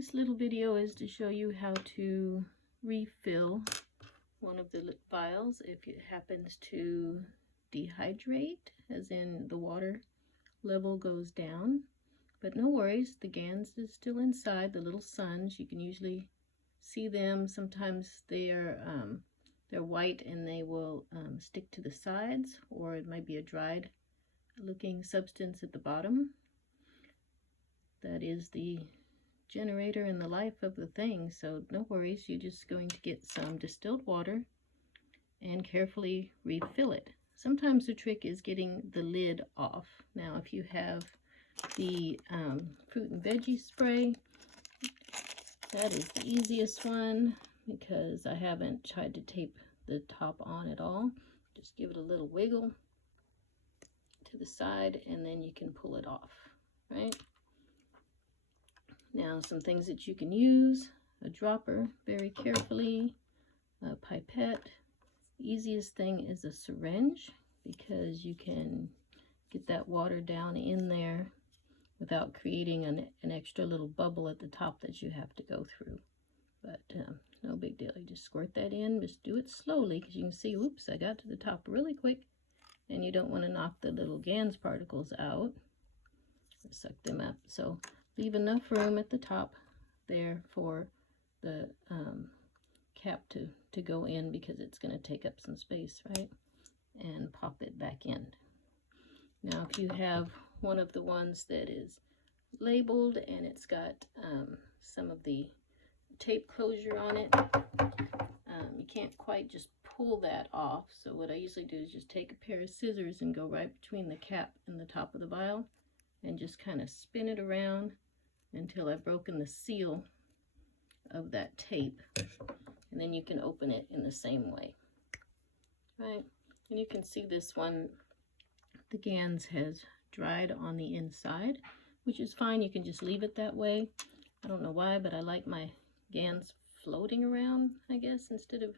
This little video is to show you how to refill one of the vials if it happens to dehydrate, as in the water level goes down. But no worries, the GANs is still inside, the little suns. You can usually see them. Sometimes they're white and they will stick to the sides, or it might be a dried looking substance at the bottom. That is the generator and the life of the thing, so no worries. You're just going to get some distilled water and carefully refill it. Sometimes the trick is getting the lid off. Now if you have the fruit and veggie spray, that is the easiest one because I haven't tried to tape the top on at all. Just give it a little wiggle to the side and then you can pull it off, right? Now some things that you can use: a dropper very carefully, a pipette. The easiest thing is a syringe because you can get that water down in there without creating an extra little bubble at the top that you have to go through. But no big deal. You just squirt that in. Just do it slowly because you can see, whoops, I got to the top really quick, and you don't want to knock the little GANs particles out or suck them up. So leave enough room at the top there for the cap to go in because it's going to take up some space, right? And pop it back in. Now if you have one of the ones that is labeled and it's got some of the tape closure on it, you can't quite just pull that off. So what I usually do is just take a pair of scissors and go right between the cap and the top of the vial and just kind of spin it around until I've broken the seal of that tape, and then you can open it in the same way, right? And you can see this one, the GANs has dried on the inside, which is fine. You can just leave it that way. I don't know why, but I like my GANs floating around, I guess, instead of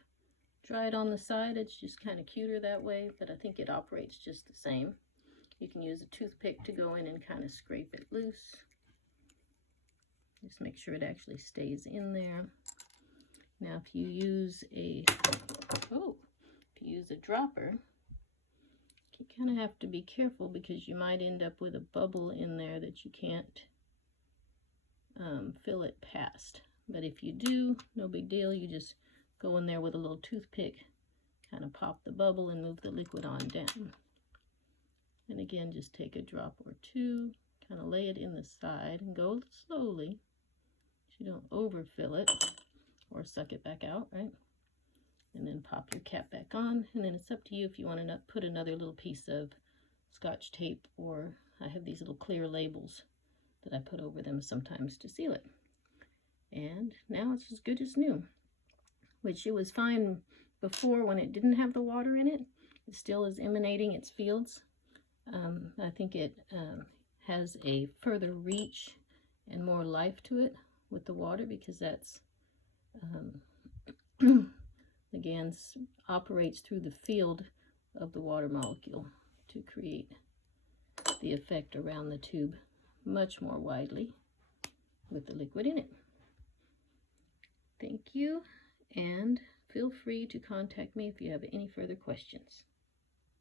dried on the side. It's just kind of cuter that way, but I think it operates just the same. You can use a toothpick to go in and kind of scrape it loose. Just make sure it actually stays in there. Now if you use a dropper, you kind of have to be careful because you might end up with a bubble in there that you can't fill it past. But if you do, no big deal. You just go in there with a little toothpick, kind of pop the bubble and move the liquid on down. And again, just take a drop or two, kind of lay it in the side and go slowly so you don't overfill it or suck it back out, right? And then pop your cap back on, and then it's up to you if you want to put another little piece of Scotch tape, or I have these little clear labels that I put over them sometimes to seal it. And now it's as good as new, which it was fine before when it didn't have the water in it. It still is emanating its fields. I think it has a further reach and more life to it with the water because that's the GANs operates through the field of the water molecule to create the effect around the tube much more widely with the liquid in it. Thank you, and feel free to contact me if you have any further questions.